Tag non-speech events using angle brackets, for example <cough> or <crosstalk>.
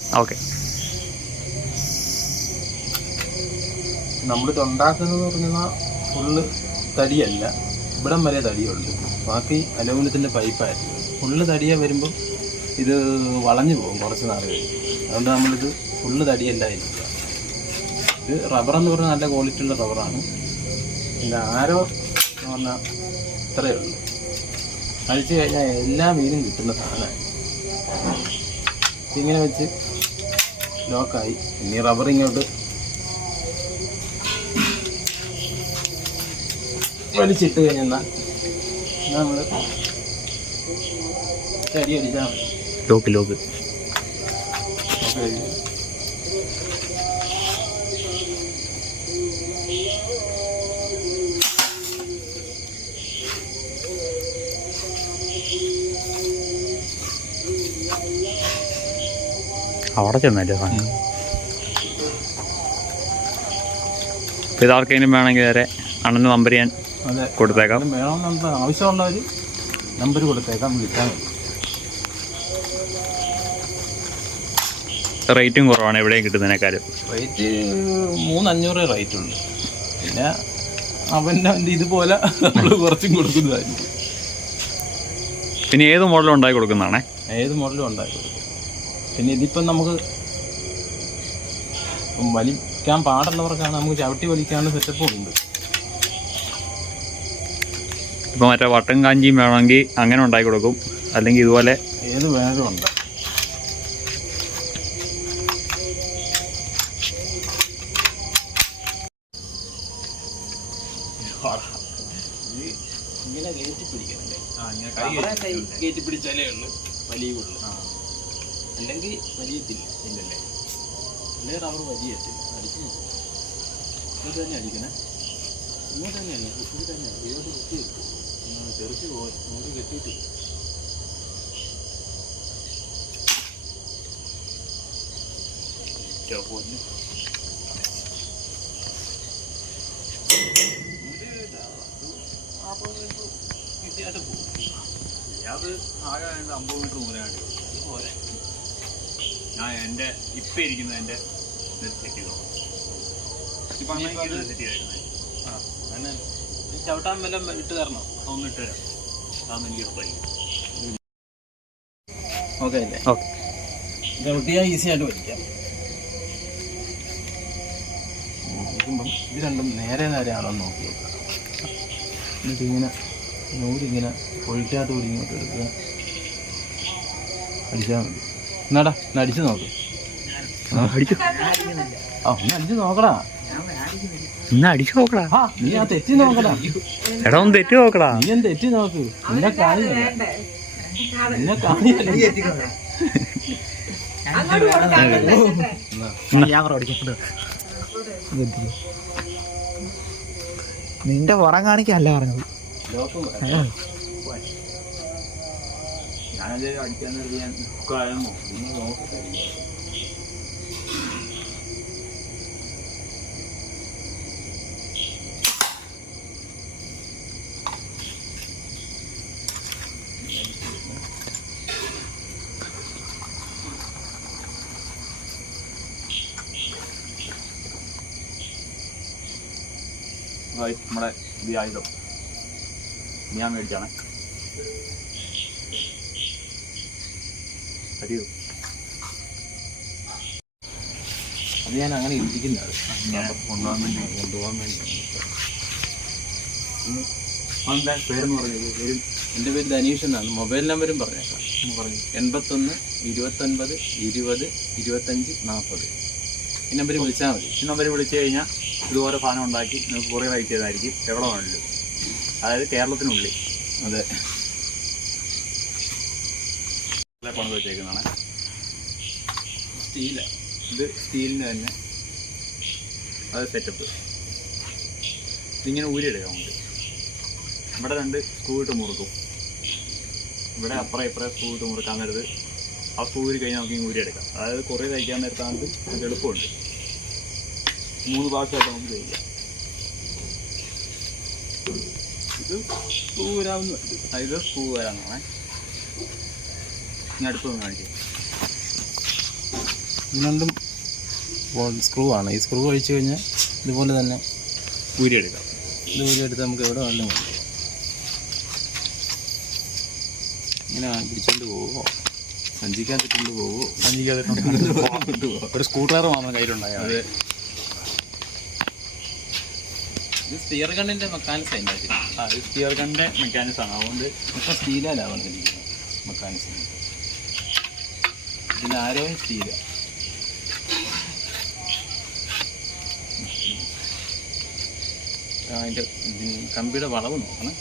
Okay. നമ്മൾ ഉണ്ടാക്കുന്നത് പറഞ്ഞാൽ ഫുള്ള് തടിയല്ല ഇവിടം വരെ തടിയുണ്ട്. ബാക്കി അലൂമിനിയത്തിന്റെ പൈപ്പായിരുന്നു ഫുള്ള് തടിയാ വരുമ്പം ഇത് വളഞ്ഞു പോകും കുറച്ച് നാൾ കഴിഞ്ഞ്. അതുകൊണ്ട് നമ്മളിത് ഫുള്ള് തടിയല്ല ഇരിക്കുക. ഇത് റബ്ബറെന്ന് പറഞ്ഞാൽ നല്ല ക്വാളിറ്റി ഉള്ള റബ്ബറാണ് പിന്നെ ആരോ എന്ന് പറഞ്ഞാൽ ഇത്രയേ ഉള്ളൂ. അഴിച്ചു കഴിഞ്ഞാൽ എല്ലാ മീനും കിട്ടുന്ന സാധനമായി ഇങ്ങനെ വെച്ച് ലോക്കായി. ഇനി റബ്ബർ ഇങ്ങോട്ട് വലിച്ചിട്ട് കഴിഞ്ഞാൽ നമ്മൾ ചരി അടിച്ചാൽ ലോക്ക് ലോക്ക്. ലോക്ക് അവിടെ ചെന്നല്ലേ സാധനം. അപ്പോൾ ഇതാർക്കെങ്കിലും വേണമെങ്കിൽ വരെ അണ്ണന് നമ്പർ ഞാൻ കൊടുത്തേക്കാം. വേണമെന്നുള്ള ആവശ്യമുള്ളവർ നമ്പർ കൊടുത്തേക്കാം മതി. റേറ്റും കുറവാണ് എവിടെയും കിട്ടുന്നതിനേക്കാളും. റേറ്റ് മൂന്നഞ്ഞൂറ് റേറ്റ് ഉണ്ട്. പിന്നെ അവന്റെ ഇതുപോലെ നമ്മൾ കുറച്ചും കൊടുക്കുന്നതായിരിക്കും. പിന്നെ ഏത് മോഡലും ഉണ്ടാക്കി കൊടുക്കുന്നതാണേ? ഏത് മോഡലും ഉണ്ടാക്കി കൊടുക്കും? പിന്നെ ഇതിപ്പം നമുക്ക് വലിക്കാൻ പാടുള്ളവർക്കാണ് നമുക്ക് ചവിട്ടി വലിക്കാനുള്ള സെറ്റപ്പും ഉണ്ട്. ഇപ്പോൾ മറ്റേ വട്ടം കാഞ്ചിയും വേണമെങ്കിൽ അങ്ങനെ ഉണ്ടാക്കി കൊടുക്കും. അല്ലെങ്കിൽ ഇതുപോലെ ഏത് വേണമെങ്കിലും ഉണ്ട്. ഇങ്ങനെ കയറ്റി പിടിക്കണല്ലേ? ആ കൈ കയറ്റി പിടിച്ചാലേ ഉള്ളൂ. വലിയ ഉള്ളു അല്ലെങ്കിൽ വലിയത്തില്ല ഇല്ലല്ലേ? അല്ലെങ്കിൽ റബ്ബർ വലിയത്തില്ല അടിച്ചു ഇങ്ങോട്ട് തന്നെ അടിക്കണേ. ഇങ്ങോട്ട് തന്നെയാണ് കുട്ടി തന്നെ ഇങ്ങോട്ട് കുത്തി വെക്കും. തെറിച്ച് പോയി നമുക്ക് കെട്ടിയിട്ട് പോകും അത് ആകെ അമ്പത് മീറ്റർ അതുപോലെ ഞാൻ എന്റെ ഇപ്പം ഇരിക്കുന്ന എന്റെ ചെയ്തോ? ഇപ്പം ഇനിയിപ്പം സെറ്റ് ചെയ്തേക്കുന്നത് ആ അങ്ങനെ. ചവിട്ടാൻ വല്ലതും ഇട്ട് തരണം? ഒന്ന് ഇട്ട് തരാം. അതൊന്നും എനിക്ക് ഉറപ്പായിരിക്കും. ഓക്കെ അല്ലേ? ഓക്കെ. ചവിട്ടിയാൽ ഈസി ആയിട്ട് വലിക്കാം. നോക്കുമ്പം ഇത് രണ്ടും നേരെ നേരെ ആണോ എന്ന് നോക്കി നോക്കുക. എന്നിട്ട് ഇങ്ങനെ നൂലിങ്ങനെ പൊഴിക്കാത്ത കൂടി ഇങ്ങോട്ട് എടുക്കുക. അടിച്ചാൽ മതി. എന്നാടാ ഒന്ന് അടിച്ച് നോക്ക്. ആ ഒന്ന് അടിച്ച് നോക്കടാ. എന്നാ അടിച്ചു നോക്കടാ. ആ നീ ആ തെറ്റി നോക്കടാ. എടാ ഒന്ന് തെറ്റി നോക്കടാ. നീ ഒന്ന് തെറ്റി നോക്ക്. നിന്നെ കാണിയല്ല നിന്നെ കാണിയല്ല നിന്റെ പുറം കാണിക്കല്ല പറഞ്ഞത്. ഞാനത് അടിക്കാൻ ഞാൻ ബുക്കായിരുന്നു നീ നോക്കട്ടെ നമ്മുടെ ഇത് ആയുധം. ഞാൻ മേടിച്ചാണ്. അറിയോ അത് ഞാൻ അങ്ങനെ ഇരിക്കുന്നത്. കൊണ്ടുപോകാൻ വേണ്ടി കൊണ്ടുപോകാൻ വേണ്ടി എന്താ പേരെന്ന് പറഞ്ഞത് പേരും എന്റെ പേര് ധനീഷ് എന്നാണ്. മൊബൈൽ നമ്പരും പറഞ്ഞേക്കാം. പറഞ്ഞു. എൺപത്തൊന്ന് ഇരുപത്തൊൻപത് ഇരുപത് ഇരുപത്തഞ്ച് നാൽപ്പത്. ഈ നമ്പർ വിളിച്ചാൽ മതി. ഈ നമ്പർ വിളിച്ചു കഴിഞ്ഞാൽ ഇതുപോലെ സാധനം ഉണ്ടാക്കി നിങ്ങൾക്ക് കുറേ വൈകിയതായിരിക്കും എവിടെ വേണമെങ്കിലും അതായത് കേരളത്തിനുള്ളിൽ. അതെ നല്ല പണിത് വെച്ചേക്കുന്നതാണ്. സ്റ്റീല. ഇത് സ്റ്റീലിന്റെ തന്നെ. അത് സെറ്റപ്പ് ഇതിങ്ങനെ ഊരിയെടുക്കാം നമുക്ക് ഇവിടെ രണ്ട് സ്ക്രൂ ഇട്ട് മുറുക്കും. ഇവിടെ അപ്പുറം ഇപ്പുറം സ്ക്രൂ ഇട്ട് മുറുക്കാൻ നേരത്ത് ആ സ്ക്രൂ ഊരി കഴിഞ്ഞാൽ നമുക്ക് ഇങ്ങനെ ഊരിയെടുക്കാം. അതായത് കുറേ തയ്ക്കാൻ നേരത്താണെങ്കിൽ ഇത് എളുപ്പമുണ്ട്. മൂന്ന് ഭാഗത്തായിട്ട് നമുക്ക് തയ്ക്കാം ഇത് സ്ക്രൂ വരാവുന്ന ഇത് സ്ക്രൂ ഞാൻ അടുത്തൊന്ന് കാണിക്കും. ഇതിനൊണ്ടും സ്ക്രൂ ആണ്. ഈ സ്ക്രൂ അഴിച്ചു കഴിഞ്ഞാൽ ഇതുപോലെ തന്നെ ഊരി എടുക്കാം. ഇത് ഊരി എടുത്ത് നമുക്ക് എവിടെ വേണമെങ്കിലും കൊണ്ടുപോകാം. ഇങ്ങനെ പിടിച്ചുകൊണ്ട് പോവോ? സഞ്ചിക്കാൻ ഇട്ടുകൊണ്ട് <laughs> പോവോ? ഒരു സ്ക്രൂ ഡ്രൈവർ മാത്രം കയ്യിലുണ്ടായാൽ അതെ. ഇത് സ്റ്റിയർ ഗണ്ണിന്റെ മെക്കാനിസം അതിന്റെ ആ ഇത് സ്റ്റിയർ ഗണ്ണിന്റെ മെക്കാനിസമാണ് ആണ്. അതുകൊണ്ട് ഇപ്പം സ്റ്റീലാണ് വന്നിരിക്കുന്നത് മെക്കാനിക്സ് ഇതിന്റെ ആരോയും സ്റ്റീല അതിന്റെ കമ്പിയുടെ വളവ് നോക്കണം.